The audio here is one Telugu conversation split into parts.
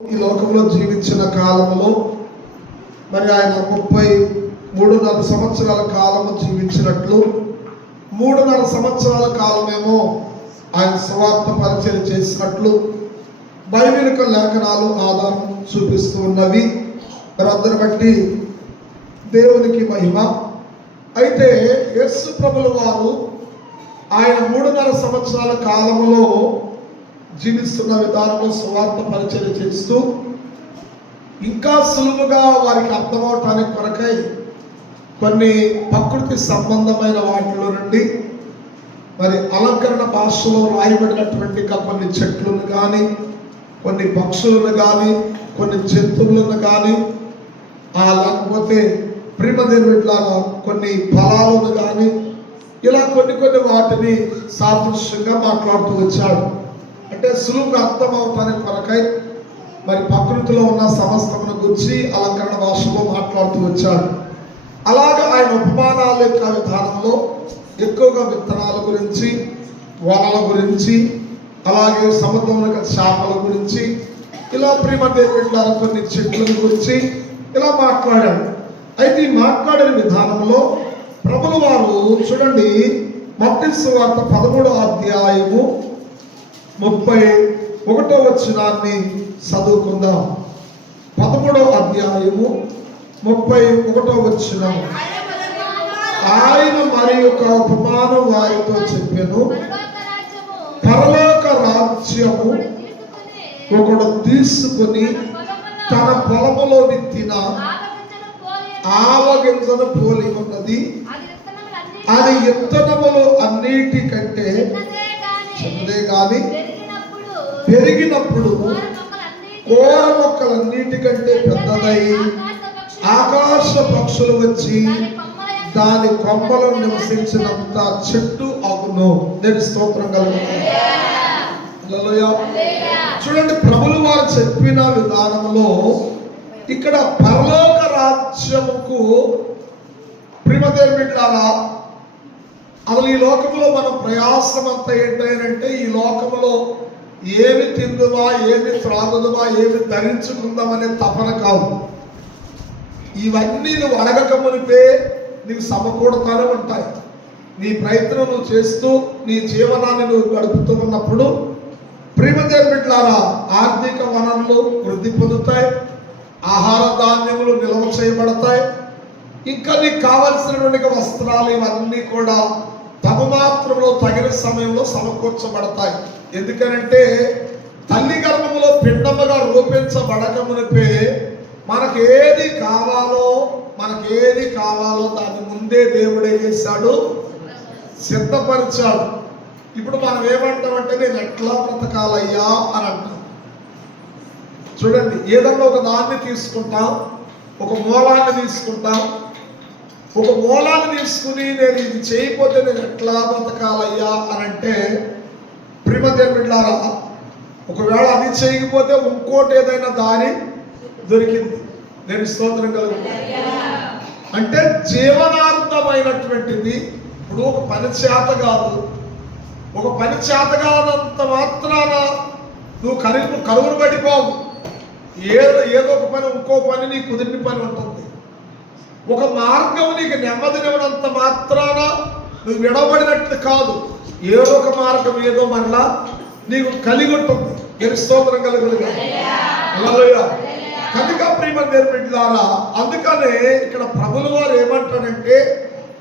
ఈ లోకంలో జీవించిన కాలంలో మరి ఆయన 33.5 సంవత్సరాల కాలము జీవించినట్లు 3.5 సంవత్సరాల కాలమేమో ఆయన సువార్త పరిచయం చేసినట్లు బైబిల్ లేఖనాలు ఆధారం చూపిస్తూ ఉన్నవి. అందరిని బట్టి దేవునికి మహిమ. అయితే యేసు ప్రభుల వారు ఆయన 3.5 సంవత్సరాల కాలంలో జీవిస్తున్న విధానంలో సువార్త పరిచయం చేస్తూ ఇంకా సులువుగా వారికి అర్థమవటానికి కొరకై కొన్ని ప్రకృతి సంబంధమైన వాటిలో నుండి మరి అలంకరణ భాషలో రాయబడినటువంటి కొన్ని చెట్లను కానీ కొన్ని పక్షులను కానీ కొన్ని జంతువులను కానీ లేకపోతే ప్రేమదేవుడిలాగా కొన్ని ఫలాలను కానీ ఇలా కొన్ని వాటిని సాదృశ్యంగా మాట్లాడుతూ వచ్చాడు. అంటే సులువుగా అర్థమవటానికి కొరకై మరి ప్రకృతిలో ఉన్న సమస్తమును గురించి అలంకరణ భాషలో మాట్లాడుతూ వచ్చాడు. అలాగే ఆయన ఉపమానాల యొక్క విధానంలో ఎక్కువగా విత్తనాల గురించి, వనల గురించి, అలాగే సముద్రంలో చేపల గురించి, ఇలా ప్రేమదేవుడిలా కొన్ని చెట్ల గురించి ఇలా మాట్లాడాడు. అయితే ఈ మాట్లాడిన విధానంలో ప్రభుల వారు చూడండి, మత్తయి సువార్త 13వ అధ్యాయము 31వ వచనాన్ని చదువుకుందాం. 13వ అధ్యాయము 31వ వచనం. ఆయన మరి యొక్క ఉపమానం వారితో చెప్పెను, పరలోక రాజ్యము ఒకడు తీసుకుని తన పొలములో విత్తిన ఆవగింజను పోలి ఉన్నది. అది విత్తనములు అన్నిటికంటే చిన్నదే గాని పెరిగినప్పుడు కూర మొక్కలన్నిటికంటే పెద్దదై ఆకాశ పక్షులు వచ్చి దాని కొమ్మలను నివసించినంత చెట్టు అగును. నేను స్తోత్రం కలుగుతాను. చూడండి, ప్రభులు వారు చెప్పిన విధానంలో ఇక్కడ పరలోక రాజ్యముకు ప్రేమదేవుడిలారా అసలు ఈ లోకంలో మనం ప్రయాసం అంతా ఏంటంటే ఈ లోకంలో ఏమి తిందుమా, ఏమి త్రాగుదుమా, ఏమి ధరించుకుందామనే తపన కాదు. ఇవన్నీ నువ్వు అడగక మునిపే నీకు సమకూడతానే ఉంటాయి. నీ ప్రయత్నం నువ్వు చేస్తూ నీ జీవనాన్ని నువ్వు గడుపుతూ ఉన్నప్పుడు ప్రేమదేవుడిలారా ఆర్థిక వనరులు వృద్ధి పొందుతాయి, ఆహార ధాన్యములు నిల్వ చేయబడతాయి, ఇంకా నీకు కావలసినటువంటి వస్త్రాలు ఇవన్నీ కూడా తగు మాత్రంలో తగిన సమయంలో సమకూర్చబడతాయి. ఎందుకనంటే తల్లి గర్భములో పిండముగా రూపించబడక మునిపే మనకేది కావాలో దాన్ని ముందే దేవుడు ఏం చేశాడు, సిద్ధపరిచాడు. ఇప్పుడు మనం ఏమంటామంటే నేను ఎట్లా బ్రతకాలయ్యా అని అంటాం. చూడండి, ఏదన్నా ఒక దాన్ని తీసుకుంటాం, ఒక మూలాన్ని తీసుకుంటాం. ఒక మూలాన్ని తీసుకుని నేను ఇది చేయకపోతే నేను ఎట్లా బ్రతకాలయ్యా అని అంటే ప్రేమదేవుడిలారా ఒకవేళ అది చేయకపోతే ఇంకోటి ఏదైనా దారి దొరికింది. నేను స్తోత్రం కలుగుతాను. అంటే జీవనార్థమైనటువంటిది. ఇప్పుడు ఒక పని చేత కాదు, ఒక పని చేత కానంత మాత్రాన నువ్వు కరువును పడిపోవు. ఏదో ఒక పని ఇంకో పని నీ కుదిరిన పని ఉంటుంది. ఒక మార్గం నీకు నెమ్మదినివ్వనంత మాత్రాన నువ్వు విడవబడినట్లు కాదు. ఏదో ఒక మార్గం ఏదో మరలా నీకు కలిగి ఉంటుంది. స్తోత్రం కలుగులుగా. కనుక ప్రేమదేవుడిలారా అందుకనే ఇక్కడ ప్రభుల వారు ఏమంటాడంటే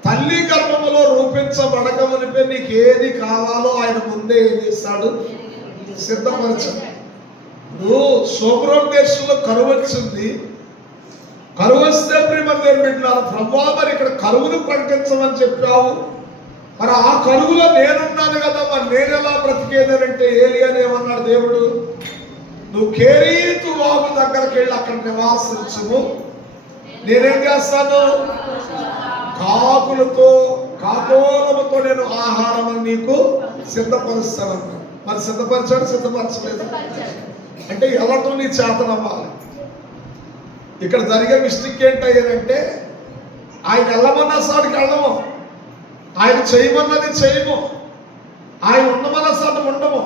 తల్లి గర్భములో రూపించబడక మునిపే నీకు ఏది కావాలో ఆయన ముందే ఏం చేస్తాడు, సిద్ధపరచాడు. నువ్వు సోమరోన్ దేశంలో కరువు వచ్చింది. కరువు వస్తే ప్రేమదేవుడిలారా ప్రభువా మరి ఇక్కడ కరువును పండించమని చెప్పావు, మరి ఆ కరువులో నేనున్నాను కదా, మరి నేను ఎలా బ్రతికేదనంటే ఏలియాని ఏమన్నాడు దేవుడు, నువ్వు కేరీతు వాగు దగ్గరికి వెళ్ళి అక్కడ నివాసించము, నేనేం చేస్తాను, కాకోలముతో నేను ఆహారం నీకు సిద్ధపరుస్తాను. మరి సిద్ధపరచలేదు అంటే ఎలాంటి నీ చేతనవ్వాలి. ఇక్కడ జరిగే మిస్టేక్ ఏంటయ్యారంటే ఆయన వెళ్ళమన్నా సాడికి వెళ్ళము, ఆయన చేయమన్నది చేయము, ఆయన ఉండమన్నా సాటి ఉండము.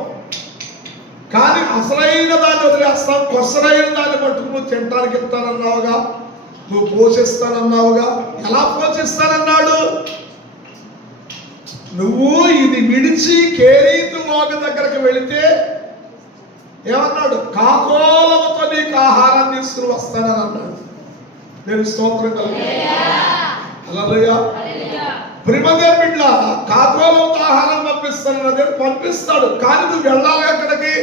కానీ అసలైన దాన్ని వదిలేస్తాం, కొసరైన దాన్ని పట్టుకు నువ్వు తినడానికి ఇస్తానన్నావుగా, నువ్వు పోషిస్తానన్నావుగా. ఎలా పోషిస్తానన్నాడు? నువ్వు ఇది విడిచి కేరీతు వాగు దగ్గరకు వెళితే ఏమన్నాడు? కాకోలముతో నీకు ఆహారం తీసుకుని వస్తానని అన్నాడు. నేను స్తోత్రం హల్లెలూయా. ప్రియమైన బిడ్డ, కాకోలంతో ఆహారం పంపిస్తానన్నది పంపిస్తాడు, కానీ నువ్వు వెళ్ళాలి అక్కడికి.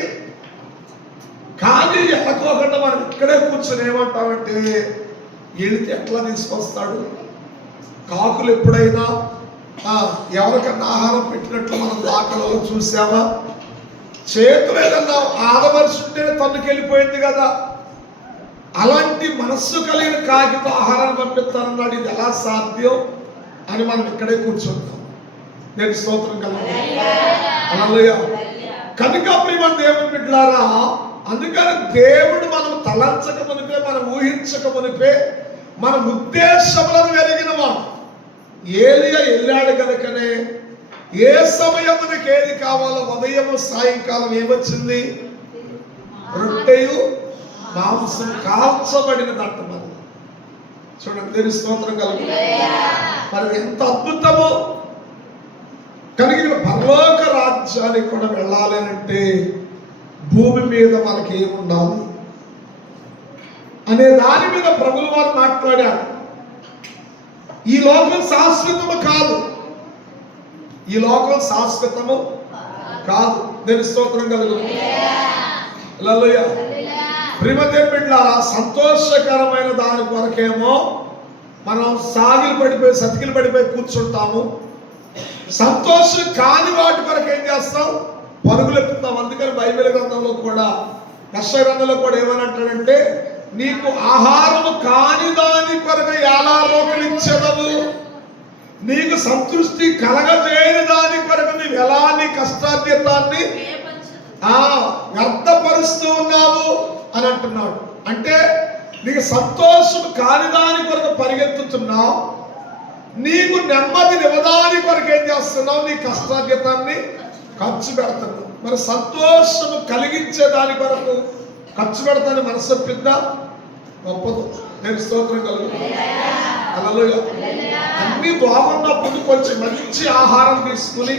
కానీ ఎక్కకోకుండా మనం ఇక్కడే కూర్చొని ఏమంటామంటే, వెళితే ఎట్లా తీసుకొస్తాడు? కాకులు ఎప్పుడైనా ఎవరికన్నా ఆహారం పెట్టినట్లు మనం దాఖలలో చూసామా? చేతులు ఏదన్నా ఆదమర్చుంటే తన్నుకెళ్ళిపోయింది కదా. అలాంటి మనస్సు కలిగిన కాకితో ఆహారాన్ని పంపిస్తానన్నాడు. ఇది ఎలా సాధ్యం అని మనం ఇక్కడే కూర్చుంటాం. నేను స్తోత్రం హల్లెలూయా. కనుక ప్రియమైన దేవుని బిడ్డలారా, అందుకని దేవుడు మనం తలంచక మునిపే, మనం ఊహించక మునిపే మన ఉద్దేశములను వెలిగిన వాడు. ఏలియా వెళ్ళాడు కనుకనే ఏ సమయమునకి ఏది కావాలో ఉదయము సాయంకాలం ఏమొచ్చింది? రొట్టెయు మాంసం కాల్చబడినదంట. మరి చూడండి, దేని స్తోత్రం మరి ఎంత అద్భుతమో. కనుక పరలోక రాజ్యానికి కూడా వెళ్ళాలి అంటే భూమి మీద మనకి ఏముండాలి అనే దాని మీద ప్రభువు వారు మాట్లాడాడు. ఈ లోకం శాశ్వతము కాదు, ఈ లోకం శాశ్వతము కాదు. నేను స్తోత్రం హల్లెలూయా. ప్రియమైన బిడ్డలారా, సంతోషకరమైన దాని కొరకేమో మనం సతికిలు పడిపోయి కూర్చుంటాము. సంతోషం కాని వాటి కొరకు ఏం చేస్తాం? పరుగులు ఎక్కుతాం. అందుకని బైబిల్ గ్రంథంలో కూడా, యెషయా గ్రంథంలో కూడా ఏమనంటాడంటే, నీకు ఆహారము కాని దాని కొరకు ఎలా రోకలించదవు, నీకు సంతృష్టి కలగజేయని దాని కొరకు నీవు ఎలా నీ కష్టార్జితాన్ని వ్యర్థపరుస్తూ ఉన్నావు అని అంటున్నాడు. అంటే నీకు సంతోషం కాని దాని కొరకు పరిగెత్తుతున్నావు, నీకు నెమ్మది నివదాని కొరకు ఏం చేస్తున్నావు? నీ కష్టార్జితాన్ని ఖర్చు పెడుతున్నావు. మరి సంతోషము కలిగించే దాని కొరకు ఖర్చు పెడతాను మనసు ఒప్పిద్దా? గొప్పదు. నేను స్తోత్రం హల్లెలూయా. అన్ని బాగున్నప్పుడు కొంచెం మంచి ఆహారం తీసుకుని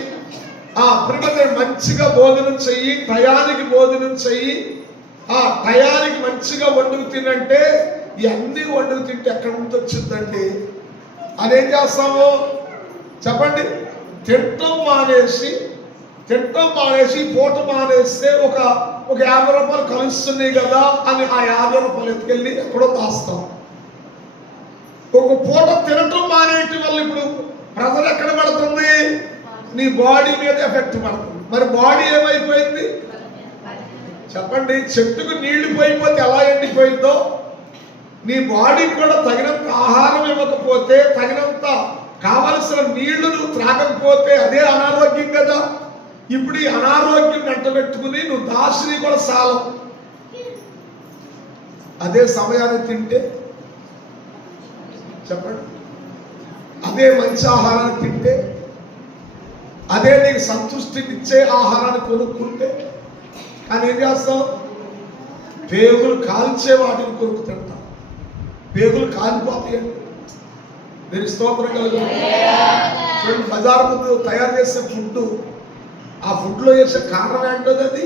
ప్రియమైన మంచిగా భోజనం చెయ్యి, టయానికి భోజనం చెయ్యి, టయానికి మంచిగా వండుకు తినంటే, ఇవన్నీ వండుకు తింటే ఎక్కడి నుంచి వచ్చిందండి? అదేం చేస్తాము చెప్పండి? తింటం మానేసి పూట మానేస్తే ఒక 50 రూపాయలు కలుస్తున్నాయి కదా అని ఆ 50 రూపాయలు ఎత్తుకెళ్ళి ఎక్కడో దాస్తాం. ఒక పూట తినటం మానేయటం వల్ల ఇప్పుడు ప్రెజర్ ఎక్కడ పడుతుంది? నీ బాడీ మీద ఎఫెక్ట్ పడుతుంది. మరి బాడీ ఏమైపోయింది చెప్పండి? చెట్టుకు నీళ్లు పోయిపోతే ఎలా ఎండిపోయిందో, నీ బాడీ కూడా తగినంత ఆహారం ఇవ్వకపోతే, తగినంత కావలసిన నీళ్లు నువ్వు త్రాగకపోతే అదే అనారోగ్యం కదా. ఇప్పుడు ఈ అనారోగ్యం వెంటబెట్టుకుని నువ్వు దాసిని కూడా సాలం. అదే సమయాన్ని తింటే చెప్పండి, అదే మంచి ఆహారాన్ని తింటే, అదే నీకు సంతృష్టినిచ్చే ఆహారాన్ని కొనుక్కుంటే, కానీ ఏం చేస్తావు? పేగులు కాల్చే వాటిని కొనుక్కు తింటాం. పేగులు కాలిపోతాయండి. మీరు స్తోత్రం చూడండి, బజార్ ముందు తయారు చేసే ఫుడ్, ఆ ఫుడ్లో వేసే కారణం ఏంటది? అది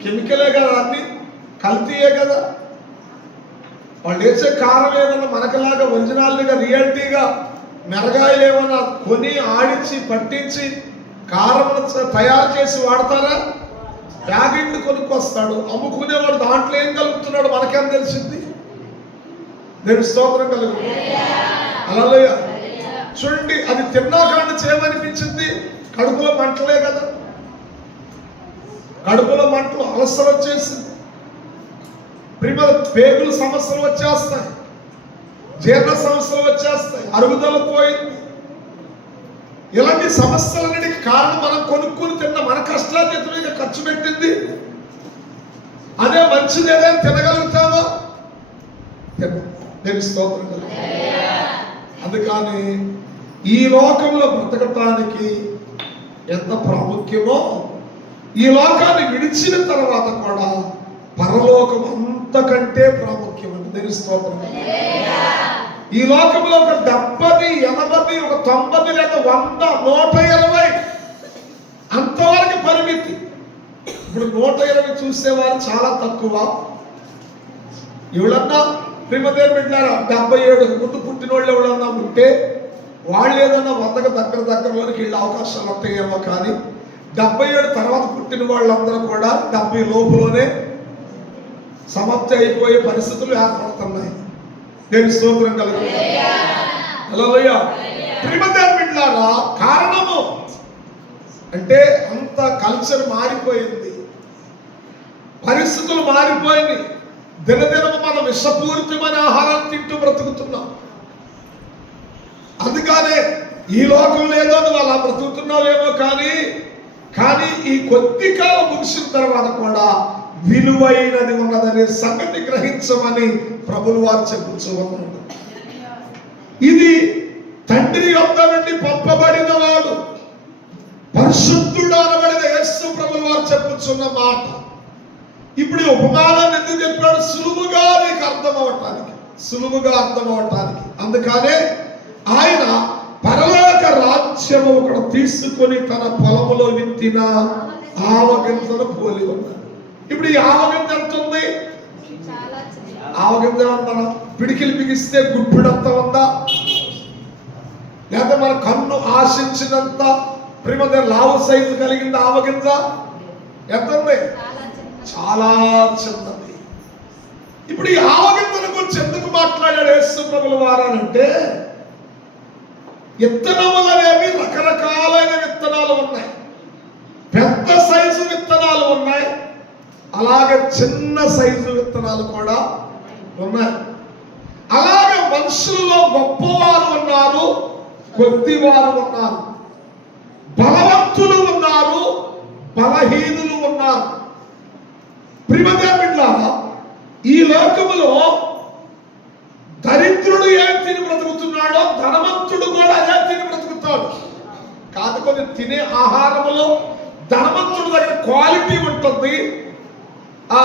కెమికలే కదా, అన్ని కల్తీయే కదా. వాళ్ళు వేసే కారం ఏమన్నా మనకులాగా ఒరిజినాల్గా రియాలిటీగా మెరగాయలు ఏమన్నా కొని ఆడించి పట్టించి కారం తయారు చేసి వాడతారా? ప్యాకెట్లు కొనుక్కొస్తాడు, అమ్ముకునేవాడు దాంట్లో ఏం కలుపుతున్నాడు మనకేం తెలిసింది? నేను స్తోత్రం హల్లెలూయా. చూడండి, అది తిన్నాకాండ చేయమనిపించింది, కడుపులో మంటలే కదా. కడుపులో మంటలు, అలసర వచ్చేసింది, పేగుల సమస్యలు వచ్చేస్తాయి, జీర్ణ సమస్యలు వచ్చేస్తాయి, అరుగుదల పోయింది. ఇలాంటి సమస్యలన్నిటికీ కారణం మనం కొనుక్కుని తిన్న మన కష్టార్జితం మీద ఖర్చు పెట్టింది. అదే మంచిది ఏదైనా తినగలుగుతామా? నేను స్తోత్రం అందుకని ఈ లోకంలో బ్రతకటానికి ఎంత ప్రాముఖ్యమో ఈ లోకాన్ని విడిచిన తర్వాత కూడా పరలోకం అంతకంటే ప్రాముఖ్యం అంటే దేని స్తోత్రం. ఈ లోకంలో ఒక 70, 80, ఒక 90 లేదా 100, 120 అంతవరకు పరిమితి. ఇప్పుడు 120 చూసేవారు చాలా తక్కువ. ఎవరన్నా ప్రేమదేవి బిడ్డారా 77 ముందు పుట్టిన వాళ్ళు ఎవరన్నా ఉంటే వాళ్ళు ఏదన్నా 100కు దగ్గరలోనికి వెళ్ళే అవకాశాలు ఉంటాయేమో, కానీ 77 తర్వాత పుట్టిన వాళ్ళందరూ కూడా 70 లోపులోనే సమాప్తి అయిపోయే పరిస్థితులు ఏర్పడుతున్నాయి. దేని స్తోత్రం కలుగుతుంది. హల్లెలూయా. ప్రేమదేవి బిడ్డారా, కారణము అంటే అంత కల్చర్ మారిపోయింది, పరిస్థితులు మారిపోయింది. దినదినము మనం విషపూరితమైన ఆహారం తింటూ బ్రతుకుతున్నాం. అందుకనే ఈ లోకంలో ఏదో నువ్వు అలా బ్రతుకుతున్నావేమో, కానీ ఈ కొద్ది కాలం ముగిసిన తర్వాత కూడా విలువైనది ఉన్నదనే సంగతి గ్రహించమని ప్రభువు వారు చెప్పుచూ ఉన్నాడు. ఇది తండ్రి యొద్ద నుండి పంపబడిన వాడు పరిశుద్ధుడు అనబడిన యేసు ప్రభువు వారు చెప్పుచున్న మాట. ఇప్పుడు ఈ ఉపమానాన్ని ఎందుకు చెప్పాడు? సులువుగా నీకు అర్థం అవటానికి. అందుకనే ఆయన పరలోక రాజ్యము ఒకడు తీసుకొని తన పొలములో విత్తిన ఆవగింజను పోలి ఉన్నాడు. ఇప్పుడు ఈ ఆవగింజ ఎంత ఉంది? ఆవగింజ మన పిడికిలు బిగిస్తే గుప్పిడంత ఉందా, లేదా మన కన్ను ఆశించినంత ప్రేమదే లావు సైజు కలిగింది ఆవగింజ? ఎంత ఉంది? చాలా చిన్నది. ఇప్పుడు ఈ ఆవగింజల గురించి ఎందుకు మాట్లాడాడు యేసు ప్రభువు వారంటే, విత్తనములు అనేవి రకరకాలైన విత్తనాలు ఉన్నాయి. పెద్ద సైజు విత్తనాలు ఉన్నాయి, అలాగే చిన్న సైజు విత్తనాలు కూడా ఉన్నాయి. అలాగే మనుషుల్లో గొప్పవారు ఉన్నారు, కొద్దివారు ఉన్నారు, బలవంతులు ఉన్నారు, బలహీనులు ఉన్నారు. ప్రియమైన బిడ్డలారా, ఈ లోకములో దరిద్రుడు ఏం తిని బ్రతుకుతున్నాడో ధనవంతుడు కూడా అదే తిని బ్రతుకుతాడు. కాకపోతే తినే ఆహారంలో ధనవంతుడి దగ్గర క్వాలిటీ ఉంటుంది, ఆ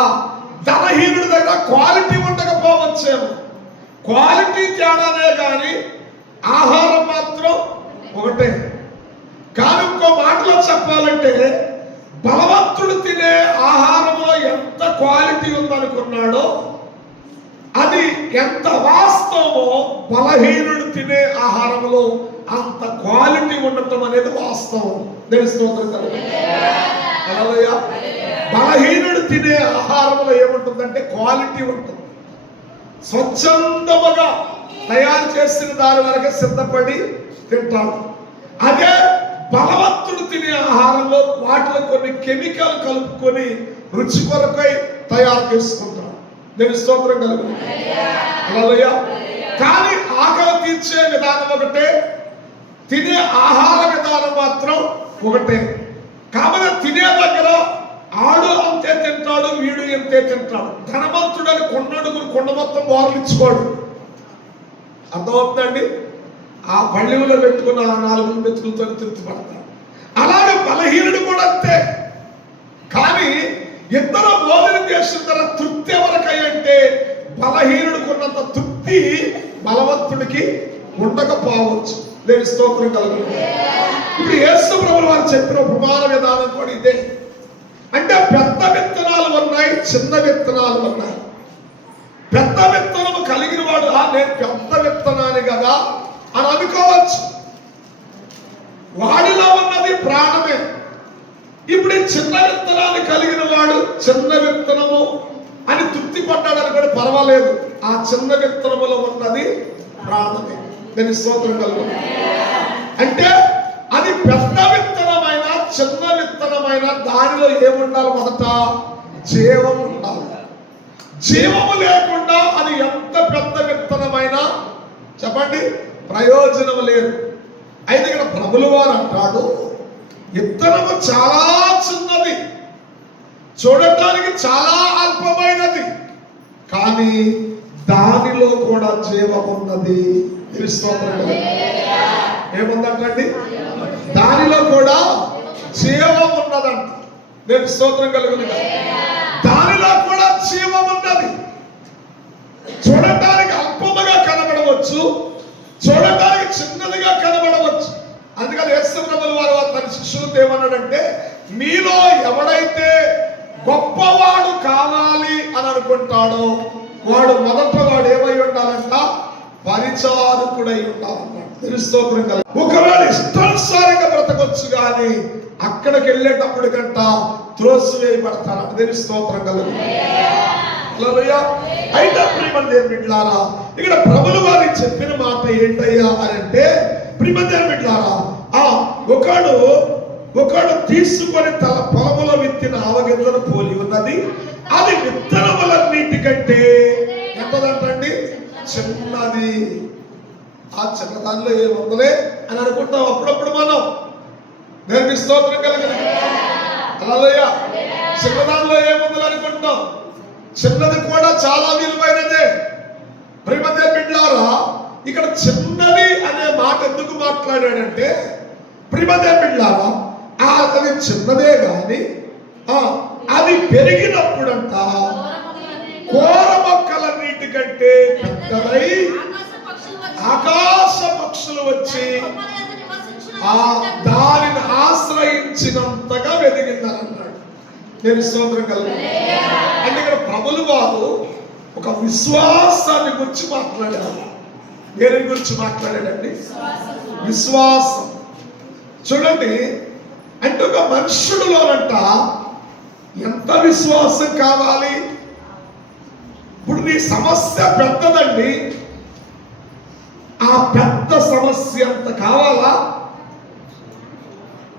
ధనహీనుడి దగ్గర క్వాలిటీ ఉండకపోవచ్చేమో. క్వాలిటీ తేడానే కానీ ఆహారం మాత్రం ఒకటే. కానీ ఇంకో మాటలో చెప్పాలంటే, బలవంతుడు తినే ఆహారంలో ఎంత క్వాలిటీ ఉందనుకున్నాడో అది ఎంత వాస్తవమో బలహీనుడు తినే ఆహారంలో అంత క్వాలిటీ ఉండటం అనేది వాస్తవం. బలహీనుడు తినే ఆహారంలో ఏముంటుందంటే క్వాలిటీ ఉంటుంది. స్వచ్ఛందముగా తయారు చేసిన దాని వరకు సిద్ధపడి తింటాడు. అదే బలవంతుడు తినే ఆహారంలో వాటిలో కొన్ని కెమికల్ కలుపుకొని రుచి కొరకై తయారు చేసుకుంటాడు. నేను స్తోత్రం కలుగుతుంది. హల్లెలూయా. కానీ ఆకలి తీర్చే విధానం ఒకటే, తినే ఆహార విధానం మాత్రం ఒకటే. కాబట్టి తినే దగ్గర ఆడు అంతే తింటాడు, వీడు ఎంతే తింటాడు. ధనవంతుడని కొండ మొత్తం బోర్లిచ్చుకోడు. అర్థమవుతుందండి? ఆ పళ్ళెంలో పెట్టుకున్న ఆ 4 మెతుకులతో తృప్తి పడతాడు. అలాగే బలహీనుడు కూడా అంతే. కానీ ఇద్దరు భోజనం చేసిన తర్వాత తృప్తి ఎవరికంటే బలహీనుడికి ఉన్నంత తృప్తి బలవంతుడికి ఉండకపోవచ్చు. నేను స్తోత్రం కలుగుతుంది. ఇప్పుడు యేసు ప్రభువు వారు చెప్పిన ఉపమాన విధానం కూడా ఇదే. అంటే పెద్ద విత్తనాలు ఉన్నాయి, చిన్న విత్తనాలు ఉన్నాయి. పెద్ద విత్తనము కలిగిన వాడు నేను పెద్ద విత్తనాన్ని కదా అని అనుకోవచ్చు. వాడిలో ఉన్నది ప్రాణమే. ఇప్పుడు చిన్న విత్తనాన్ని కలిగిన వాడు చిన్న విత్తనము అని తృప్తి పడ్డాడని కూడా పర్వాలేదు. ఆ చిన్న విత్తనములో ఉన్నది ప్రాణమే. దాని స్తోత్రం కలుగుతుంది. అంటే అది పెద్ద విత్తనమైన చిన్న విత్తనమైన దానిలో ఏముండాలి? మొదట జీవం ఉండాలి. జీవము లేకుండా అది ఎంత పెద్ద విత్తనమైనా చెప్పండి ప్రయోజనం లేదు. అయితే ఇక్కడ ప్రభువు వారు అంటాడు, విత్తనము చాలా చిన్నది, చూడటానికి చాలా అల్పమైనది, కానీ దానిలో కూడా జీవం ఉన్నది. ఏముందంటండి? దానిలో కూడా జీవం ఉన్నదంట. నేను స్తోత్రం కలుగును. దానిలో కూడా జీవం ఉన్నది. చూడటానికి అల్పముగా కనబడవచ్చు, చూడటానికి చిన్నదిగా కనబడవచ్చు. అందుకని యేసు ప్రభువు వారు తన శిష్యులతో ఏమన్నాడంటే, మీలో ఎవడైతే గొప్పవాడు కావాలి అని అనుకుంటాడో వాడు మొదట వాడు ఏమై ఉండాలంట? పరిచారకుడై ఉండాలన్నాడు. స్తోత్రం కలుగు. ఒకవేళ ఇష్టానుసారంగా బ్రతకొచ్చు కానీ అక్కడికి వెళ్ళేటప్పటికంట త్రోసివేయబడతారు. అదే స్తోత్రం కలుగు. అయితే ప్రియమైన దేవుని బిడ్డలారా, ఇక్కడ ప్రభువు వారు చెప్పిన మాట ఏంటయ్యా అని అంటే, ప్రియమైన దేవుని బిడ్డలారా, ఒకడు తీసుకొని తన పొలములో విత్తిన ఆవగింజను పోలి ఉన్నది. అది విత్తనములన్నిటికంటే ఎంతదంటండి? చిన్నది. ఆ చిన్నదానిలో ఏముందలే అని అనుకుంటాం అప్పుడప్పుడు మనం. దేవునికి స్తోత్రం కలుగును. హల్లెలూయా. చిన్నదానిలో ఏముందని అనుకుంటాం. చిన్నది కూడా చాలా విలువైనదే. ప్రియమైన దేవుని బిడ్డలారా, ఇక్కడ చిన్నది అనే మాట ఎందుకు మాట్లాడాడంటే, ప్రియమైన దేవుని బిడ్డలారా, అది చిన్నదే గాని అది పెరిగినప్పుడంట కోర మొక్కలన్నిటికంటే పెద్దదై ఆకాశ పక్షులు వచ్చి దానిని ఆశ్రయించినంతగా వెదిగిందని అన్నాడు. నేను స్తోత్రం కలుగు. అంటే ఇక్కడ ప్రభువు వారు ఒక విశ్వాసాన్ని గురించి మాట్లాడారు. దేని గురించి మాట్లాడాడండి? విశ్వాసం. చూడండి, అంటే ఒక మనుషుడిలోనంట ఎంత విశ్వాసం కావాలి. ఇప్పుడు నీ సమస్య పెద్దదండి, ఆ పెద్ద సమస్య అంత కావాలా?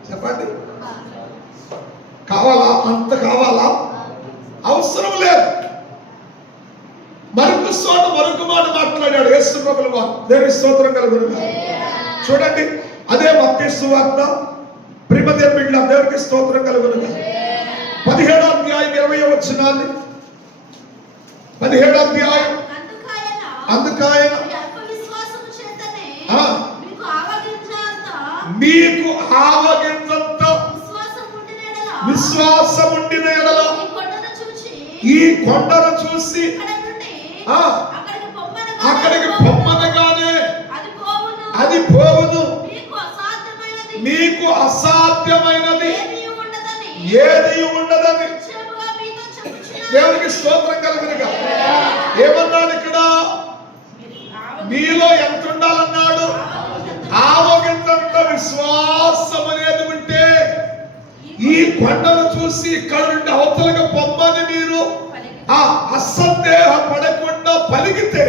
చెప్పండి, కావాలా? అంత కావాలా? అవసరం లేదు. మరొక చోట మరొక మాట మాట్లాడాడు యేసు ప్రభువు వారు. దేవుని స్తోత్రం కలుగును. చూడండి, అదే మత్తయి సువార్త, ప్రియమైన దేవుని బిడ్డలారా, దేవునికి స్తోత్రం కలుగును. 17వ అధ్యాయం 20వ వచనాన్ని, 17వ అధ్యాయం. అందుకాయన మీకు ఆవగింజంత విశ్వాసం ఉండిన ఎడల ఈ కొండను చూసి అక్కడికి పొమ్మనగానే అది పోవును. మీకు అసాధ్యమైనది ఏది ఉండదని దేవునికి స్తోత్రం కలుగునుగా. ఏమన్నాడు ఇక్కడ? మీలో ఎంత ఉండాలన్నాడు? ఆవగింజంత విశ్వాసం అనేది ఉంటే ఈ కొండను చూసి ఇక్కడ నుండి అవతలకి పొమ్మని మీరు అసందేహ పడకుండా పలికితే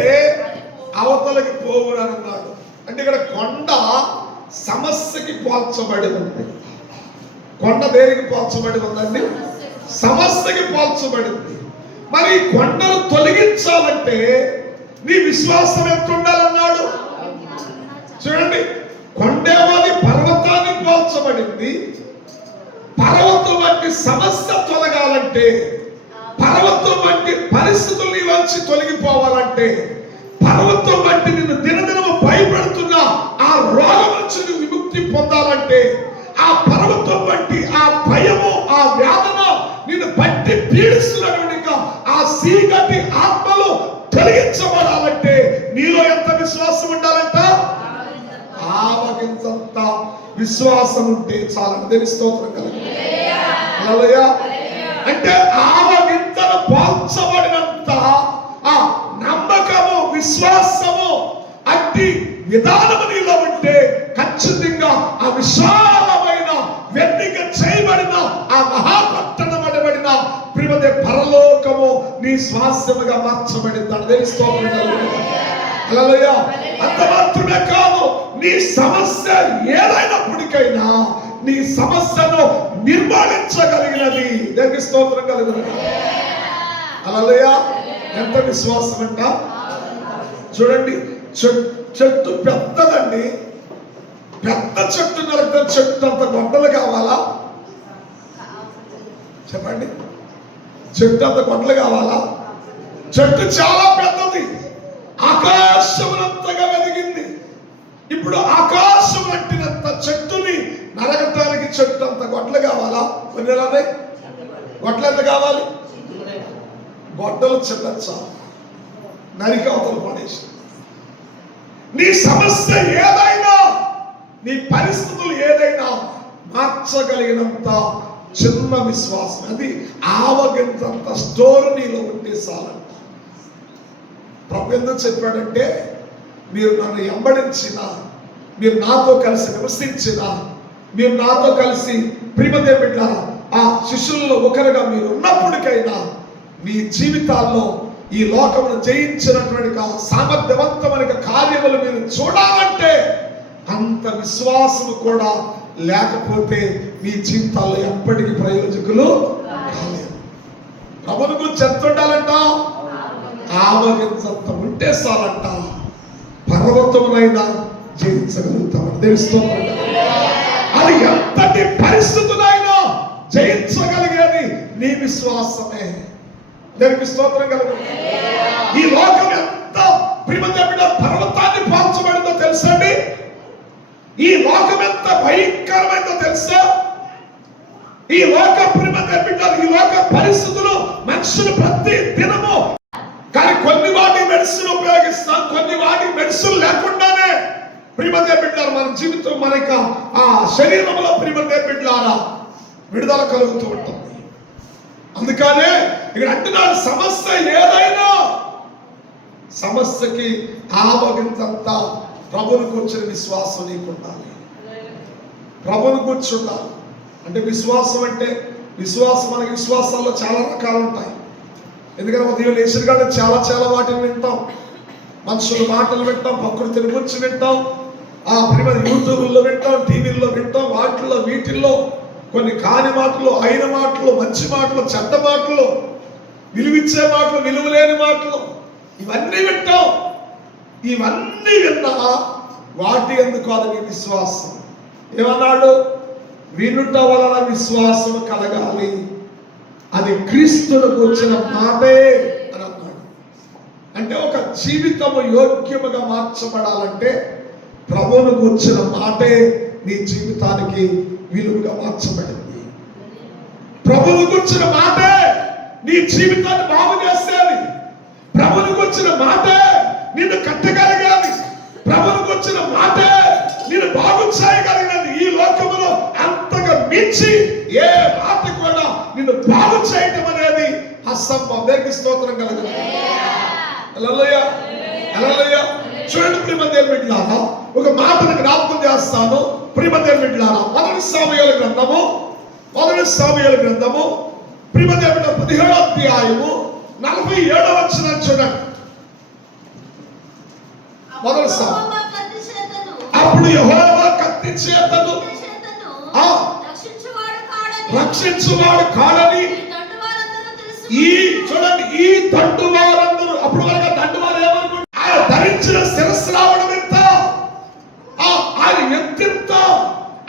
అవతలకి పోవును అన్నాడు. అంటే ఇక్కడ కొండ సమస్యకి పోల్చబడి ఉంది. కొండ దేనికి పోల్చబడి ఉందండి? సమస్యకి పోల్చబడి ఉంది. మరి కొండను తొలగించాలంటే నీ విశ్వాసం ఎంత ఉండాలన్నాడు? చూడండి, కొండేమని పర్వతాన్ని పోల్చబడింది. పర్వతం వంటి సమస్య తొలగాలంటే, పర్వతం వంటి పరిస్థితులు నీ వచ్చి తొలగిపోవాలంటే, పర్వతం వంటి నిన్ను దినదినము భయపెడుతున్న ఆ రోగం నుంచి నువ్వు విముక్తి పొందాలంటే, ఆ పర్వతం వంటి ఆ భయము, ఆ వేదన నిన్ను బట్టి పీడిస్తున్నటువంటి ఆ సీకటి ఆత్మలు తొలగించబడాలంటే నీలో ఎంత విశ్వాసం ఉండాలంట? ఆవగింజంత విశ్వాసం ఉంటే చాలని దేవుని స్తోత్రం కలుగు. హల్లెలూయా. అంటే ఆవగింజను పోల్చబడినంత ఆ నమ్మకము, విశ్వాసము, అట్టి విధానము నీలో ఉంటే ఖచ్చితంగా ఆ విశాలమైన వెన్నిక చేయబడిన ఆ మహాపట్టణమనబడిన ప్రియమైన పరలోకము నీ స్వాస్థ్యముగా మార్చబడింది. దేవుని స్తోత్రం కలుగు. హల్లెలూయా. అంత మాత్రమే కాదు, నీ సమస్య ఏదైనప్పటికైనా నీ సమస్యను నిర్మాణించగలిగినది. దేవునికి స్తోత్రం కలుగును. హల్లెలూయా. ఎంత విశ్వాసం అంట. చూడండి, చెట్టు పెద్దదండి. పెద్ద చెట్టు నరికితే చెట్టు అంత గొడ్డలు కావాలా? చెప్పండి, చెట్టు అంత గొడ్డలు కావాలా? చెట్టు చాలా పెద్దది, ఆకాశమునంతగా వెదిగింది. ఇప్పుడు ఆకాశం అంటినంత చెట్టుని నరకటానికి చెట్టు అంత గొడ్డలు కావాలా? కొన్ని గొడ్డలు ఎంత కావాలి? గొడ్డలు చిన్నచ్చా నరికి అవతల పడేసి. నీ సమస్య ఏదైనా, నీ పరిస్థితులు ఏదైనా మార్చగలిగినంత చిన్న విశ్వాసం, అది ఆవగింతంత స్టోర్ నీలో ఉంటే చాలంట. ప్రభు ఎందుకు చెప్పాడంటే, మీరు నన్ను వెంబడించిన, మీరు నాతో కలిసి నివసించిన, మీరు నాతో కలిసి ప్రియమైన బిడ్డ ఆ శిష్యుల్లో ఒకరుగా మీరు ఉన్నప్పటికైనా మీ జీవితాల్లో ఈ లోకమును జయించినటువంటి సామర్థ్యవంతమైన కార్యములు మీరు చూడాలంటే అంత విశ్వాసము కూడా లేకపోతే మీ జీవితాల్లో ఎప్పటికీ ప్రయోజకులు కాలేదు. ప్రభుని గురించి ఎంత ఉండాలంట? ఆవగించంత ఉంటే చాలంట పర్వతమునైనా జయించగలుగుతామని తెలుస్తుంది. అది ఎంతటి పరిస్థితులైనా జయించగలిగేది నీ విశ్వాసమే. దేవునికి స్తోత్రం కలుగు. ఈ లోకం ఎంత ప్రియమైన పర్వతాన్ని పాల్చబడిందో తెలుసండి. ఈ లోకం ఎంత భయంకరమైందో తెలుసా? ఈ లోక ప్రియమైన బిడ్డలు, ఈ లోక పరిస్థితులు మనుషులు ప్రతి దినము కానీ కొన్ని వాటి మెడిసిన్ ఉపయోగిస్తాం, కొన్ని వాటి మెడిసిన్ లేకుండానే ప్రియమైన బిడ్డలు మన జీవితం మనక ఆ శరీరంలో ప్రియమైన బిడ్డలారా విడుదల కలుగుతూ ఉంటుంది. అందుకనే ఇక్కడ అంటున్నాడు, సమస్య ఏదైనా సమస్యకి ఆవగింతంత ప్రభుని కూర్చుని విశ్వాసం నీకు ఉండాలి. ప్రభుని కూర్చుండాలి అంటే విశ్వాసం అంటే విశ్వాసం, మనకి విశ్వాసాల్లో చాలా రకాలు ఉంటాయి. ఎందుకంటే ఉదయం లేచిన కాడ చాలా వాటిని వింటాం, మనుషుల మాటలు వింటాం, ప్రకృతిని గురించి వింటాం, ఆ ప్రియమైన యూట్యూబ్లో వింటాం, టీవీల్లో వింటాం, వాటిల్లో వీటిల్లో కొన్ని కాని మాటలు, అయిన మాటలు, మంచి మాటలు, చెడ్డ మాటలు, విలువిచ్చే మాటలు, విలువలేని మాటలు, ఇవన్నీ వింటాం. ఇవన్నీ విన్నా వాటి ఎందుకు అది నీ విశ్వాసం. ఏమన్నాడు? వినుట వలన విశ్వాసం కలగాలి, అది క్రీస్తును కూర్చిన మాటే అని అన్నాడు. అంటే ఒక జీవితము యోగ్యముగా మార్చబడాలంటే ప్రభువును కూర్చిన మాటే నీ జీవితానికి విలువగా మార్చబడింది. ప్రభువును కూర్చిన మాటే నీ జీవితాన్ని బాగు చేసేది. ప్రభువును కూర్చిన మాటే నిన్ను కట్టగలిగాలి. ప్రభువును కూర్చిన మాటే నిన్ను బాగు చేయగలిగినది. ఈ లోకములో అంతగా మించి ఏ మాట కూడా నిన్ను బాగు చేయటం అనేది అసంభవం. దేవునికి స్తోత్రం కలుగును. హల్లెలూయా, హల్లెలూయా. చూడండి ప్రియమైన బిడ్డలారా, ఒక మాటను జ్ఞాపకం చేస్తాను. ప్రియమైన బిడ్డలారా, మొదటి సమూయేలు గ్రంథము ప్రియమైన బిడ్డ 17వ అధ్యాయము 47వ వచనం చూడండి. మొదటి సమూయేలు, అప్పుడు యెహోవా కత్తి చేతను రక్షించువాడు కాడని ఈ చూడండి, ఈ దండు వారందరూ, అప్పుడు వరకు దండు వారు ఏమనుకుంటారు? ఆయన ధరించిన శిరస్సు రావడం ఎంత, ఆయన ఎత్తెంత,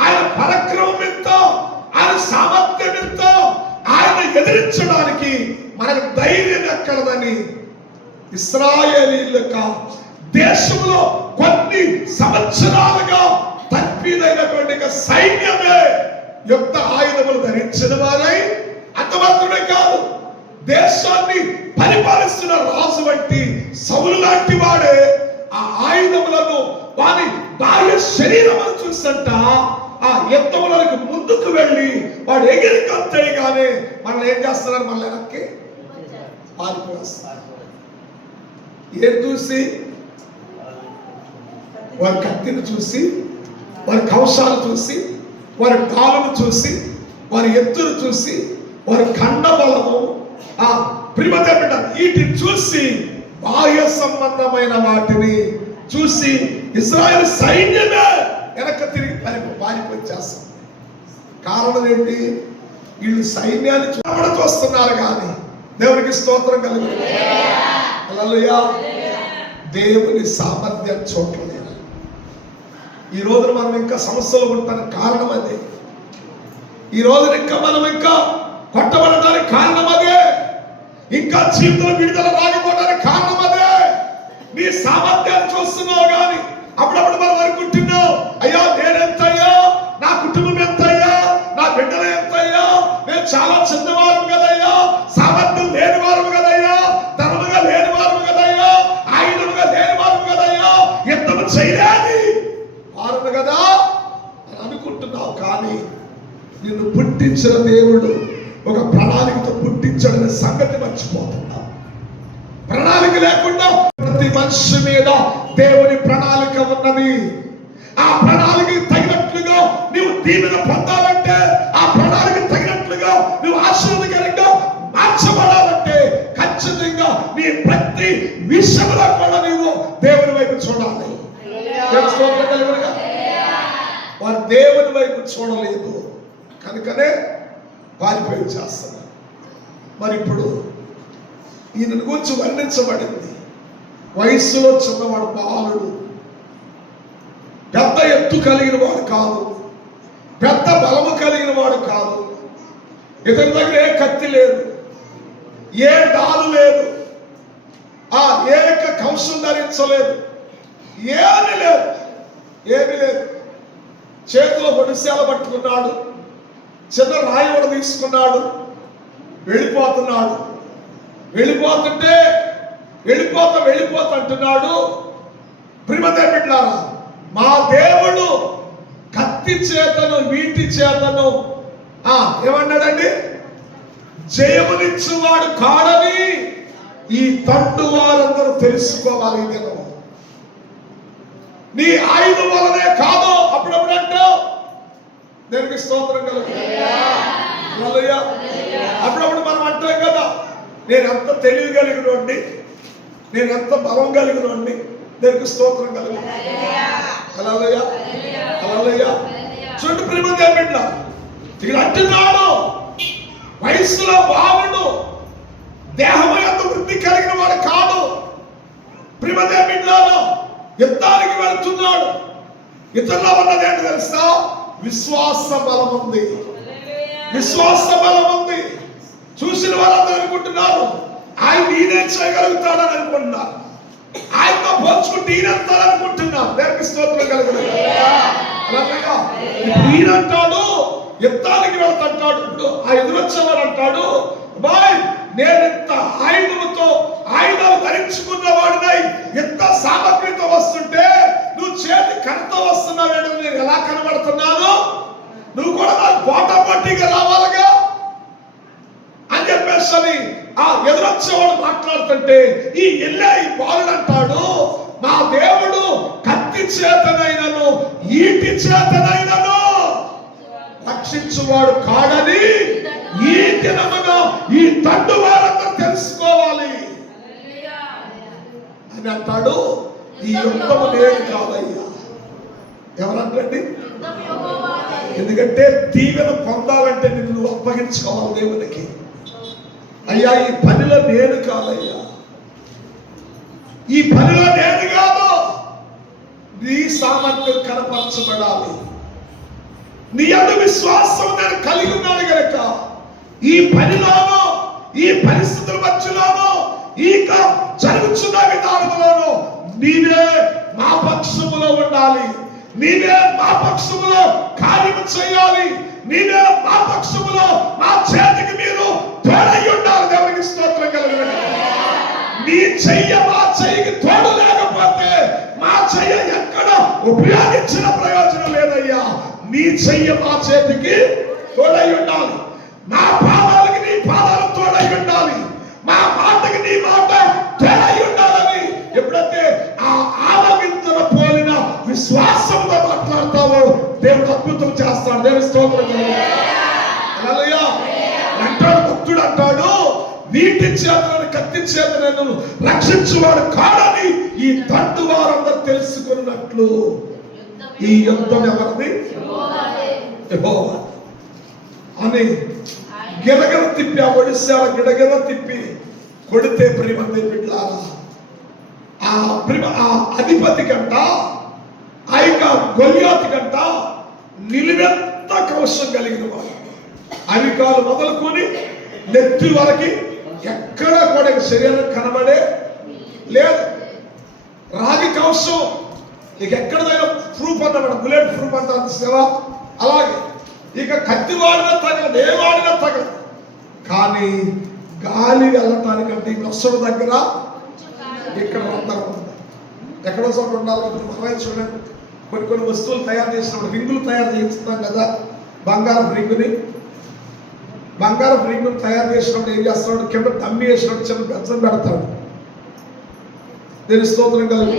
ఆయన పరాక్రమం ఎంత, ఆయన సామర్థ్యం ఎంత, ఆయన ఎదిరించడానికి మనకు ధైర్యం ఎక్కడదని ఇశ్రాయేలీయుల దేశంలో కొన్ని సంవత్సరాలుగా తప్పిదైనటువంటి సైన్యమే యుద్ధ ఆయుధములు ధరించిన వారై, అంత మాత్రమే కాదు, దేశాన్ని పరిపాలిస్తున్న రాజు వంటి సౌలు లాంటి వాడే ఆ ఆయుధములను వారి బాహ్య శరీరమును చూసంట ఆ యుద్ధములకు ముందుకు వెళ్ళి వాడు ఎగిరి కత్తేయగానే మనల్ని ఏం చేస్తున్నారు? మళ్ళీ వెనక్కి పారిపోస్తారు. ఏం చూసి? వారి కత్తిని చూసి, వారి కవచాలు చూసి, వారి కాళ్ళను చూసి, వారి ఎత్తును చూసి, వారి కండబలము, ఆ ప్రియమైన బిడ్డ వీటిని చూసి, బాహ్య సంబంధమైన వాటిని చూసి ఇశ్రాయేలు సైన్యమే వెనక తిరిగి పారిపోయి చేస్తుంది. కారణం ఏంటి? వీళ్ళు సైన్యాన్ని చూస్తున్నారు కానీ దేవునికి స్తోత్రం కలుగుతుంది. హల్లెలూయా. దేవుని సామర్థ్యం చూడలేదు. ఈ రోజున మనం ఇంకా సమస్యలు ఉండడానికి కారణం అదే. ఈ రోజున ఇంకా మనం ఇంకా కొట్టబడడానికి కారణం అదే. ఇంకా జీవితంలో విడుదల రాకపోవడానికి కారణం అదే. నీ సామర్థ్యాన్ని చూస్తున్నావు కానీ అప్పుడప్పుడు మనం అనుకుంటున్నావు, అయ్యా నేనెంతయ్యా, నా కుటుంబం ఎంతయ్యా, నా బిడ్డలు ఎంతయ్యా, నేను చాలా చిన్నవారు కదా, పుట్టించిన దేవుడు ఒక ప్రణాళికతో పుట్టించడనే సంగతి మర్చిపోతున్నాం. ప్రణాళిక లేకుండా ప్రతి మనిషి మీద దేవుని ప్రణాళిక ఉన్నది. ఆ ప్రణాళికకి తగినట్లుగా నువ్వు దీవెన పొందాలంటే, ఆ ప్రణాళిక తగినట్లుగా నువ్వు ఆశీర్వాదకరంగా మార్చబడాలంటే ఖచ్చితంగా నీ ప్రతి విషయంలో కూడా నువ్వు దేవుని వైపు చూడాలి. వారు దేవుని వైపు చూడలేదు కనుకనే పారిపోయి చేస్తున్నారు. మరి ఇప్పుడు ఈయన గురించి వర్ణించబడింది. వయస్సులో చిన్నవాడు, బాలుడు, పెద్ద ఎత్తు కలిగిన వాడు కాదు, పెద్ద బలము కలిగిన వాడు కాదు. ఇతని దగ్గర ఏ కత్తి లేదు, ఏ డాలు లేదు, ఏ కవచం ధరించలేదు, ఏమీ లేదు, ఏమీ లేదు. చేతిలో బొడిశాల పట్టుకున్నాడు, చిన్న రాయి కూడా తీసుకున్నాడు, వెళ్ళిపోతున్నాడు. వెళ్ళిపోతుంటే వెళ్ళిపోతుంటున్నాడు. ప్రియదేవులారా, మా దేవుడు కత్తి చేతను వీటి చేతను ఏమన్నాడండి? జయమునిచ్చువాడు కాడని ఈ తండ్రి వారందరూ తెలుసుకోవాలి. ఈ దినం నీ ఆయుధం వలనే కాదు. అప్పుడప్పుడు అంటావు దేవునికి స్తోత్రం హల్లెలూయా. అప్పుడప్పుడు మనం అంటాం కదా, నేను ఎంత తెలివి కలిగినోడిని, నేను ఎంత బలం కలిగినోడిని. దేవునికి స్తోత్రం హల్లెలూయా హల్లెలూయా. చూడు ప్రియదేవుడా, ఇక్కడ అంటున్నాడు వయస్సులో బాలుడు, దేహం ఎంత వృద్ధి కలిగిన వాడు కాదు. ప్రియదేవుడా, యుద్ధానికి వెళ్తున్నాడు. ఇతరులో ఉన్నది ఏంటి తెలుసా? విశ్వాస బలం ఉంది, విశ్వాస బలం ఉంది. చూసిన వాళ్ళందరూ అనుకుంటున్నారు ఆయన ఈయనే చేయగలుగుతాడని అనుకుంటున్నారు, ఆయనతో పోల్చుకుంటే ఈయనంటారనుకుంటున్నారు. దేవునికి స్తోత్రం కలుగుతుంది. ఈయన అంటాడు యుద్ధానికి వెళ్తాడు. ఇప్పుడు ఆ ఎదురొచ్చేవాడు అంటాడు, బాయ్ నేను ఇంత ఆయుధాలు ధరించుకున్న వాడినై ఎంత సామగ్రితో వస్తుంటే నువ్వు చేతి కర్రతో వస్తున్నావు, నేను ఎలా కనబడుతున్నాను? నువ్వు కూడా నాకు పోటాపోటీగా రావాలిగా అని చెప్పేసి ఆ ఎదురొచ్చేవాడు మాట్లాడుతుంటే ఈ బాలుడు అంటాడు, మా దేవుడు కత్తి చేతనైనను ఈటి చేతనైనను రక్షించువాడు కాడని ఈ దినమున ఈ తండ్రి వారందరూ తెలుసుకోవాలి అని అంటాడు. ఈ యుద్ధము నేను కాదయ్యా. ఎవరంటండి? ఎందుకంటే దీవెన పొందాలంటే నిన్ను అప్పగించుకోవాలి దేవునికి. అయ్యా ఈ పనిలో నేను కాదయ్యా, ఈ పనిలో నేను కాదు, నీ సామర్థ్యం కనపరచబడాలి. నీ యందు విశ్వాసం నేను కలిగి ఉన్నాను గనక ఈ పనిలోనూ ఈ పరిస్థితుల మధ్యలోనూ ఇక జరుగుతున్న విధానంలోనూ నీవే మా పక్షములో ఉండాలి, నీవే మా పక్షములో కార్యము చేయాలి, నీవే మా పక్షములో మా చేతికి మీరు తోడై ఉండాలి. దేవునికి స్తోత్రం కలుగును. నీ చెయ్య మా చెయ్యికి తోడు లేకపోతే మా చెయ్య ఎక్కడ ఉపయోగించిన ప్రయోజనం లేదయ్యా. నీ చెయ్య మా చేతికి తోడై ఉండాలి, మా పాదాలకి నీ పాదాలు తోడై ఉండాలి, మా మాటకి నీ మాట తోడై ఉండాలని ఎప్పుడైతే ఆ ఆలగింతల పోలిన విశ్వాసంతో మాట్లాడతావో దేవుడు అద్భుతం చేస్తాడు. దేవుని స్తోత్రం హల్లెలూయా. అంటాడు భక్తుడు, అంటాడు వీటి చేతలను కత్తి చేతలను రక్షించువాడు కాడని ఈ తండ్రి వారందరూ తెలుసుకున్నట్లు ఈ యుద్ధం ఎవరిది? యెహోవా అని గిరగిర తిప్పి ఆ ఒడిశాల గిరగిర తిప్పి కొడితే ప్రియమంది బిడ్డలారా, ఆ అధిపతి కంట ఆ యొక్క గొల్యాతు కంట నిలువెత్త కవచం కలిగిన వాడు, అరికాలు మొదలుకొని నెత్తి వరకు ఎక్కడ కూడా శరీరం కనబడే లేదు. రాగి కవచం ఇక ఎక్కడైనా ప్రూఫ్ అన్నమాట, బుల్లెట్ ప్రూఫ్ అంటారు కదా, అలాగే ఇక కత్తి వాడిన తగలదు, ఏ వాడినా తగలదు. కానీ గాలి వెళ్ళటానికంటే ఈ నొసడు దగ్గర ఇక్కడ అందరం ఎక్కడో చోట ఉండాలి. ఇప్పుడు మనమే చూడండి, కొన్ని వస్తువులు తయారు చేసినప్పుడు రింగులు తయారు చేస్తాం కదా, బంగారం రింగుని బంగారం రింగులు తయారు చేసినప్పుడు ఏం చేస్తాడు, కింద డమ్మి వేసినప్పుడు చిన్న బెచ్చం పెడతాడు. దీని స్తోత్రం కలుగు.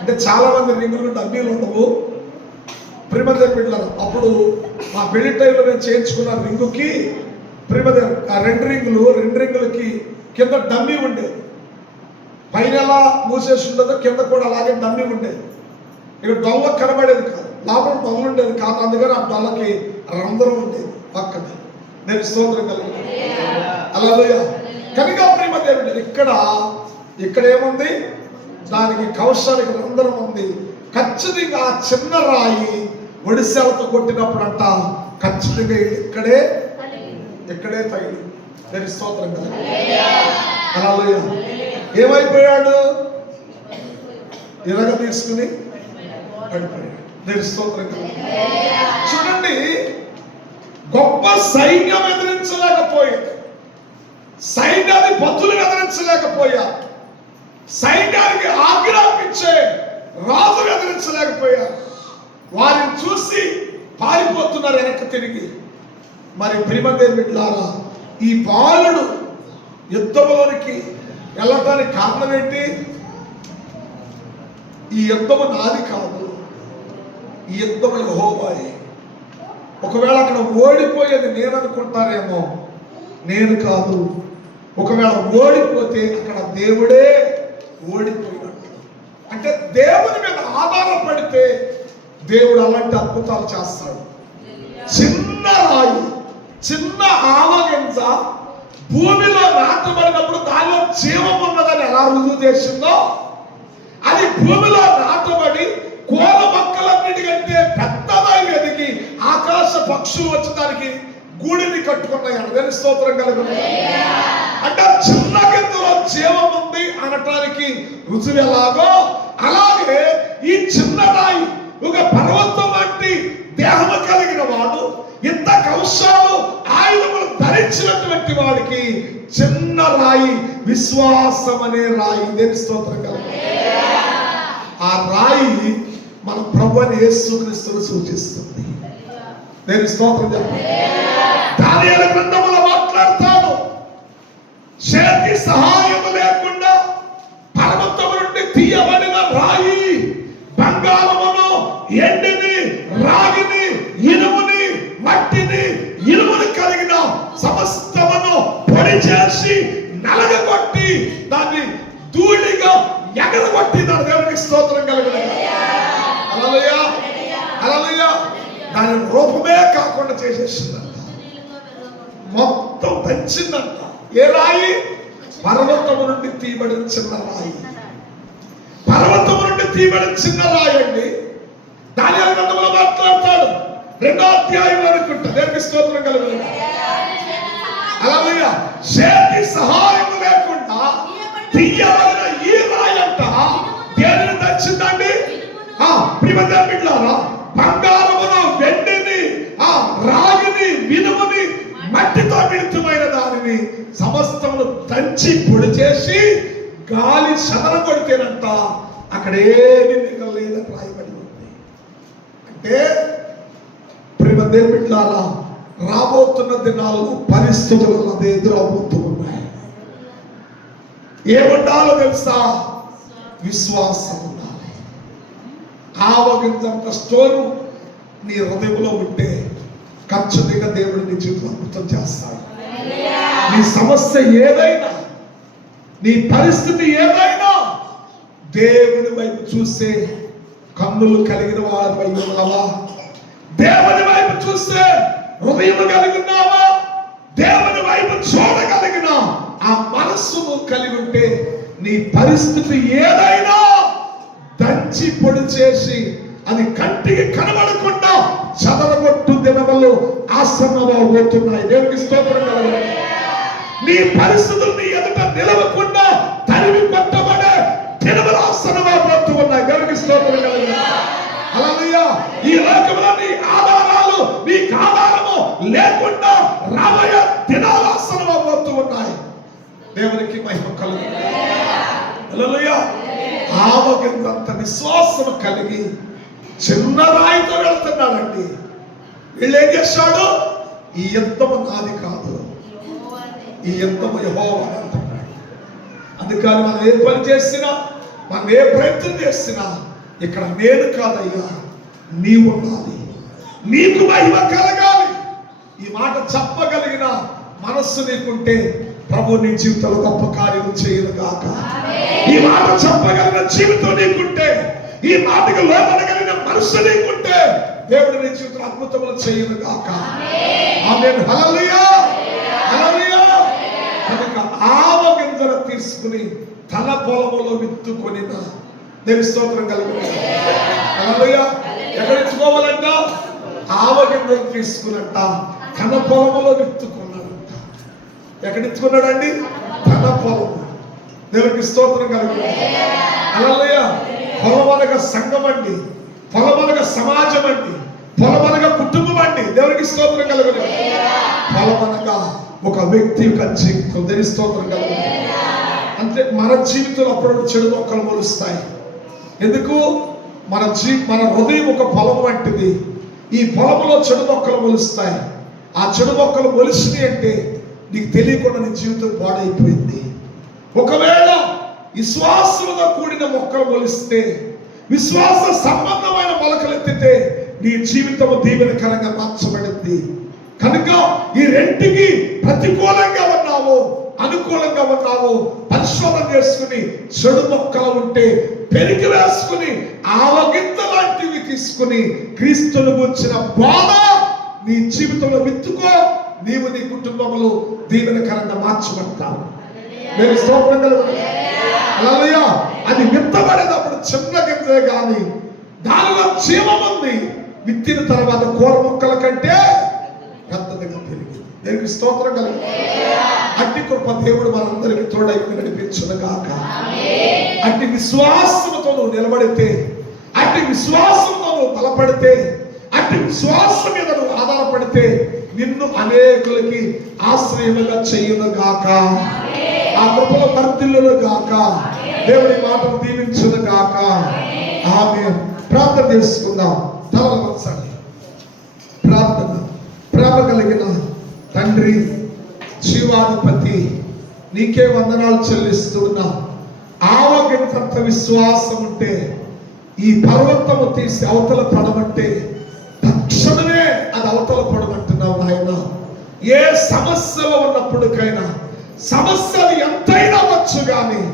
అంటే చాలా మంది రింగులు డమ్మీలు ఉండవు. ప్రిమదే బిడ్డలారా, అప్పుడు మా పెళ్లి టైంలో నేను చేయించుకున్న రింగుకి ప్రిమదే ఆ రెండు రింగులకి కింద డమ్మీ ఉండేది. పైన ఎలా మూసేసి ఉండదో కింద కూడా అలాగే డమ్మీ ఉండేది. ఇక డొల్ల కనబడేది కాదు, లోపల డొల్ల ఉండేది కాదు. అందుకని ఆ డొల్లకి రంధ్రం ఉండేది పక్కన. నేను స్తోత్రం కలిగి అలా కనుక ప్రిమదే బిడ్డలు ఇక్కడ ఏముంది, దానికి కవచానికి రంధ్రం ఉంది. ఖచ్చితంగా ఆ చిన్న రాయి ఒడిశాలతో కొట్టినప్పుడు అంట ఖచ్చితంగా ఇక్కడే తగిలి. నేను స్తోత్రం కదా. అలా ఏమైపోయాడు, ఇరగ తీసుకుని పడిపోయాడు. నేను స్తోత్రం కదా. చూడండి, గొప్ప సైన్యం ఎదిరించలేకపోయింది, సైన్యాన్ని బతులు ఎదిరించలేకపోయారు, సైన్యానికి ఆజ్ఞాపించే రాజు ఎదిరించలేకపోయారు. వారిని చూసి పారిపోతున్నారు వెనక్కి తిరిగి. మరి ప్రియమైన బిడ్డలారా, ఈ బాలుడు యుద్ధంలోనికి వెళ్ళటానికి కారణం ఏంటి? ఈ యుద్ధము నాది కాదు, ఈ యుద్ధము యెహోవాయే. ఒకవేళ అక్కడ ఓడిపోయేది నేను అనుకుంటారేమో, నేను కాదు. ఒకవేళ ఓడిపోతే అక్కడ దేవుడే ఓడిపోయినట్టు. అంటే దేవుని మీద ఆధారపడితే దేవుడు అలాంటి అద్భుతాలు చేస్తాడు. చిన్న రాయి, చిన్న ఆవగింజ భూమిలో నాటబడినప్పుడు దానిలో జీవం ఉన్నదని ఎలా రుజువు చేసిందో, అది భూమిలో నాటబడి కోల మొక్కలన్నిటికంటే పెద్దదై ఎదిగి ఆకాశ పక్షులు వచ్చి దానికి గూడిని కట్టుకున్నాయి. అదే స్తోత్రం కలుగుతుంది. అంటే చిన్న గింజలో జీవం ఉంది అనటానికి రుజువు ఎలాగో, అలాగే ఈ చిన్న రాయి ఒక పర్వతం వంటి దేహము కలిగిన వాడు, ఇంత కవచాలు ఆయుధములు ధరించినటువంటి వాడికి చిన్న రాయి విశ్వాసం అనే రాయి. దేని స్తోత్రం కలుగుతుంది. ఆ రాయి మన ప్రభువైన యేసుక్రీస్తును సూచిస్తుంది. దేని స్తోత్రం చెప్పండి. దానియేలు గ్రంథములో మాట్లాడతాడు, చేతి సహాయం లేకుండా పర్వతము నుండి తీయబడిన రాయి బంగారమును, ఎండిని, రాగిని, ఇనుముని, మట్టిని, ఇనుముని కలిగిన సమస్తమును పొడి చేసి నలగగొట్టి దాన్ని ధూళిగా ఎగరగొట్టినాడు. దేవునికి స్తోత్రం కలుగును. హల్లెలూయా, హల్లెలూయా. దాని రూపమే కాకుండా చేసేసిందంట, మొత్తం తెచ్చిందంట. ఏ రాయి? పర్వతము నుండి తీయబడిన చిన్న రాయి. పర్వతము నుండి తీయబడిన చిన్న రాయి అండి. దానియేలు గ్రంథంలో మాట్లాడతాడు, 2వ అధ్యాయం అనుకుంటా. దేవునికి స్తోత్రం కలుగును. హల్లెలూయా. చేతి సహాయం లేకుండా తీయబడిన ఈ రాయి అంట దేనిని తెచ్చిందండి? ప్రియమైన బిడ్డలారా, బంగారమును, వెండిని, రాగిని, ఇనుముని, మట్టితో మిళితమైన దానిని సమస్తమును దంచి పొడి చేసి గాలి సదర కొడితేనంట అక్కడేమి మిగలేదని రాయబడి ఉంది. అంటే ప్రియమైన బిడ్డలారా, రాబోతున్న దినాలకు పరిస్థితులు అదే ఎదురవుతూ ఉన్నాయి. ఏముండాలో తెలుసా? విశ్వాసం ఉండాలి. ఆవగింజంత స్టోరు నీ హృదయంలో ఉంటే ఖచ్చితంగా దేవుడు నీ జీవితం అద్భుతం చేస్తాడు. నీ సమస్య ఏదైనా, నీ పరిస్థితి ఏదైనా దేవుని వైపు చూస్తే కన్నులు కలిగిన వారి వైపు ఉన్నావా? దేవుని వైపు చూస్తే హృదయం కలిగినావా? దేవుని వైపు చూడగలిగిన ఆ మనస్సును కలిగి ఉంటే నీ పరిస్థితి ఏదైనా దంచి పొడి చేసి అది కంటికి కనబడకుండా చదరగొట్టు దినములు ఆసన్నమవుతున్నాయి. దేవునికి స్తోత్రం కలుగును. నీ పరిస్థితులు నీ ఎదుట నిలవకుండా తరిమి కొట్టబడే దినములు ఆసన్నమవుతున్నాయి. దేవునికి స్తోత్రం కలుగును. హల్లెలూయా. ఈ లోకంలో నీ ఆధారాలు, నీకు ఆధారము లేకుండా రాబోయే దినాలు ఆసన్నమవుతున్నాయి. దేవునికి మహిమ కలుగును. హల్లెలూయా. ఆవగింజంత విశ్వాసం కలిగి చిన్న రాయితో వెళ్తున్నాడండి. వీళ్ళు ఏం చేశాడు? ఈ యుద్ధము నాది కాదు, ఈ యుద్ధము యెహోవాది అంటున్నాడు. అందుకని మనం ఏ పని చేసినా, మనం ఏ ప్రయత్నం చేసినా ఇక్కడ నేను కాదయ్యా, నీవు ఉండాలి, నీకు మహిమ కలగాలి. ఈ మాట చెప్పగలిగిన మనస్సు నీకుంటే ప్రభు నీ జీవితంలో గొప్ప కార్యం చేయను గాక. ఈ మాట చెప్పగలిగిన జీవితం నీకుంటే, ఈ మాటకు లోబడగలిగిన మనస్సు నీకుంటే దేవుడు నీ జీవితంలో అద్భుతములు చేయను గాక. ఆమేన్. హల్లెలూయా, హల్లెలూయా. కనుక ఆవ గింజలు తీసుకుని తన పొలములో విత్తుకొనిన దేవుని స్తోత్రం కలుగును. హల్లెలూయా. ఎక్కడ ఎత్తుకోవాలంట? ఆవ గింజలు తీసుకున్నట్ట తన పొలములో విత్తుకున్నాడంట. ఎక్కడ ఎత్తుకున్నాడండి? తన పొలము. దేవునికి స్తోత్రం కలుగును. హల్లెలూయా. పొలమనగా సంఘం అండి, పొలమనగా సమాజం అండి, పొలమనగా కుటుంబం అండి. దేవునికి స్తోత్రం కలుగును. పొలమనగా ఒక వ్యక్తి యొక్క జీవితం. దేవుని స్తోత్రం కలుగును. అంటే మన జీవితంలో అప్పుడు చెడు మొక్కలు మొలుస్తాయి. ఎందుకు? మన హృదయం ఒక పొలం వంటిది. ఈ పొలంలో చెడు మొక్కలు మొలుస్తాయి. ఆ చెడు మొక్కలు మొలిసినాయి అంటే నీకు తెలియకుండా నీ జీవితం పాడైపోయింది. ఒకవేళ విశ్వాసంతో కూడిన మొక్కలు మొలిస్తే, విశ్వాస సంబంధమైన మొలకలు ఎత్తితే నీ జీవితం దీవెనకరంగా మార్చబడింది. కనుక ఈ రెంటికి ప్రతికూలంగా ఉన్నావు, అనుకూలంగా ఉన్నావు, పరిశోధన చేసుకుని చెడు మొక్కలు ఉంటే పెరిగి వేసుకుని ఆవగింజ లాంటివి తీసుకుని క్రీస్తును గురించిన బోధ నీ జీవితంలో విత్తుకో. నీవు నీ కుటుంబంలో దీవెనకరంగా మార్చబడతావు. నేను స్తోత్రం కలుగును. హల్లెలూయా. అది విత్తబడేటప్పుడు చిన్న గింజే కానీ దానిలో జీవం ఉంది. విత్తిన తర్వాత కూర మొక్కల కంటే పెద్దదిగా పెరిగింది. దేనికి స్తోత్రం కలుగును. అట్టి కృప దేవుడు మనందరికీ తోడై నడిపించును గాక. అట్టి విశ్వాసంతో నువ్వు నిలబడితే, అట్టి విశ్వాసంతో నువ్వు బలపడితే, అట్టి విశ్వాసం మీద నువ్వు ఆధారపడితే నిన్ను అనేకులకి ఆశ్రయముగా చెయ్యును గాక. ఆ కృపలో వర్ధిల్లును గాక. దేవుడి మాటలు దీవించును గాక. ఆమేన్. ప్రార్థన చేసుకుందాం. తలలు వంచండి. ప్రార్థన. ప్రేమ కలిగిన తండ్రి, జీవాధిపతి, నీకే వందనాలు చెల్లిస్తున్నా. ఆవగింతంత విశ్వాసం ఉంటే ఈ పర్వతము తీసి అవతల పడమంటే తక్షణమే అది అవతల పడమంటున్నావు నాయన. ఏ సమస్యలో ఉన్నప్పటికైనా, సమస్యలు ఎంతైనా వచ్చు కానీ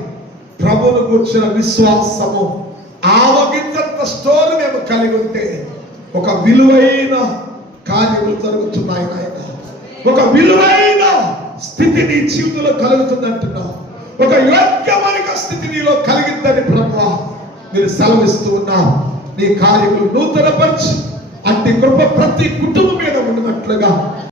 ప్రభువును కూర్చున్న విశ్వాసము ఆవగింతంత స్టోర్ మేము కలిగి ఉంటే ఒక విలువైన కార్యములు జరుగుతున్నాయి నాయన. ఒక విలువైన స్థితి నీ జీవితంలో కలుగుతుంది అంటున్నావు. ఒక యోగ్యమైన స్థితి నీలో కలిగిందని ప్రభువా మీరు సెలవిస్తూ ఉన్నారు. నీ కార్యములు నూతనపరిచి అట్టి కృప ప్రతి కుటుంబం మీద ఉన్నట్లుగా